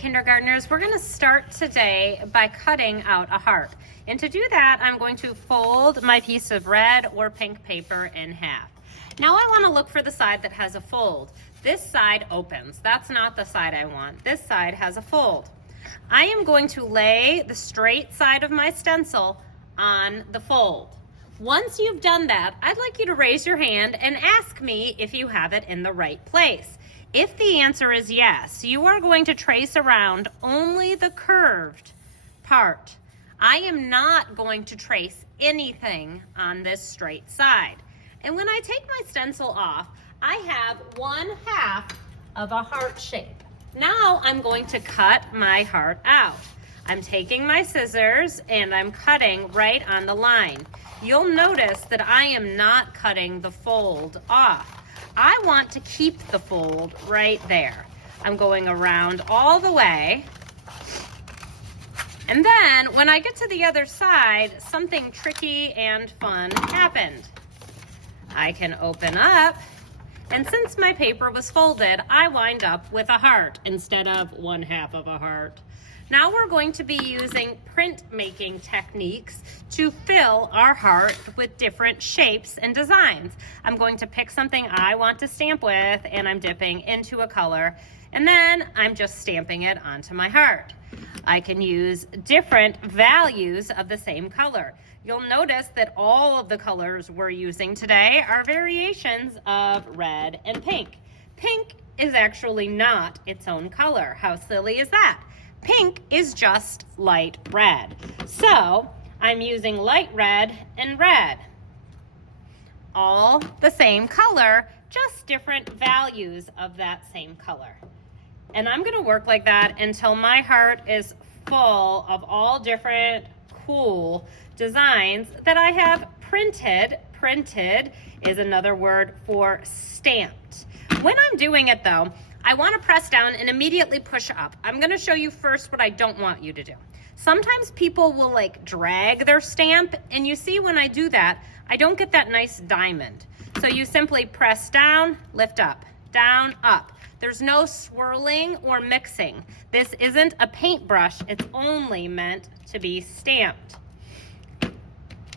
kindergartners, we're going to start today by cutting out a heart. And to do that, I'm going to fold my piece of red or pink paper in half. Now I want to look for the side that has a fold. This side opens. That's not the side I want. This side has a fold. I am going to lay the straight side of my stencil on the fold. Once you've done that, I'd like you to raise your hand and ask me if you have it in the right place. If the answer is yes, you are going to trace around only the curved part. I am not going to trace anything on this straight side. And when I take my stencil off, I have 1/2 of a heart shape. Now I'm going to cut my heart out. I'm taking my scissors and I'm cutting right on the line. You'll notice that I am not cutting the fold off. I want to keep the fold right there. I'm going around all the way. And then when I get to the other side, something tricky and fun happened. I can open up, and since my paper was folded, I wind up with a heart instead of 1/2 of a heart. Now we're going to be using printmaking techniques to fill our heart with different shapes and designs. I'm going to pick something I want to stamp with, and I'm dipping into a color, and then I'm just stamping it onto my heart. I can use different values of the same color. You'll notice that all of the colors we're using today are variations of red and pink. Pink is actually not its own color. How silly is that? Pink is just light red. So I'm using light red and red. All the same color, just different values of that same color. And I'm gonna work like that until my heart is full of all different cool designs that I have printed. Printed is another word for stamped. When I'm doing it though, I want to press down and immediately push up. I'm going to show you first what I don't want you to do. Sometimes people will like drag their stamp, and you see when I do that, I don't get that nice diamond. So you simply press down, lift up, down, up. There's no swirling or mixing. This isn't a paintbrush. It's only meant to be stamped.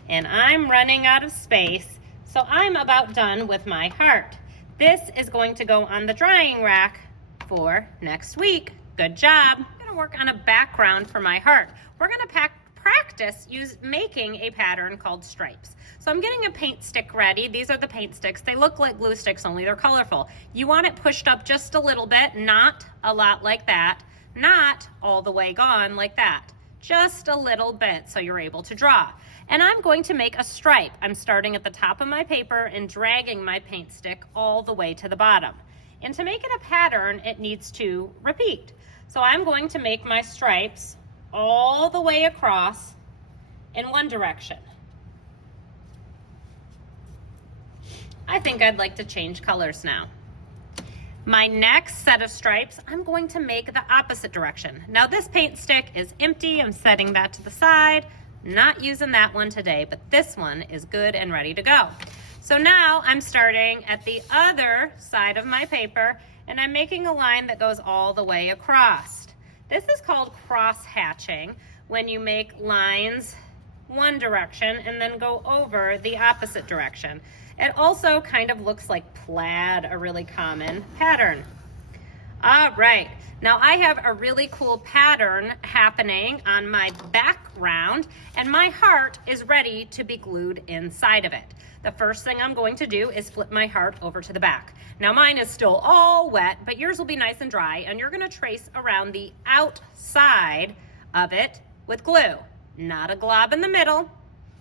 And I'm running out of space, so I'm about done with my heart. This is going to go on the drying rack for next week. Good job. I'm going to work on a background for my heart. We're going to practice making a pattern called stripes. So I'm getting a paint stick ready. These are the paint sticks. They look like glue sticks, only they're colorful. You want it pushed up just a little bit, not a lot like that, not all the way gone like that. Just a little bit so you're able to draw. And I'm going to make a stripe. I'm starting at the top of my paper and dragging my paint stick all the way to the bottom. And to make it a pattern, it needs to repeat. So I'm going to make my stripes all the way across in one direction. I think I'd like to change colors now. My next set of stripes, I'm going to make the opposite direction. Now this paint stick is empty. I'm setting that to the side. Not using that one today, but this one is good and ready to go. So now I'm starting at the other side of my paper, and I'm making a line that goes all the way across. This is called cross hatching, when you make lines one direction and then go over the opposite direction. It also kind of looks like plaid, a really common pattern. All right, now I have a really cool pattern happening on my background, and my heart is ready to be glued inside of it. The first thing I'm going to do is flip my heart over to the back. Now mine is still all wet, but yours will be nice and dry, and you're gonna trace around the outside of it with glue. Not a glob in the middle,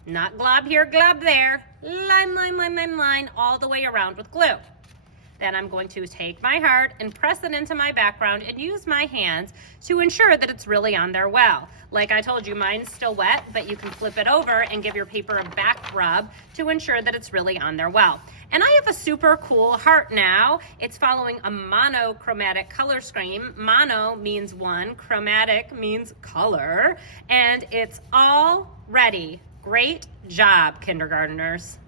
not glob here, glob there, line, line, line, line, line, all the way around with glue. Then I'm going to take my heart and press it into my background and use my hands to ensure that it's really on there well. Like I told you, mine's still wet, but you can flip it over and give your paper a back rub to ensure that it's really on there well. And I have a super cool heart now. It's following a monochromatic color scheme. Mono means one, chromatic means color, and it's all ready. Great job, kindergartners.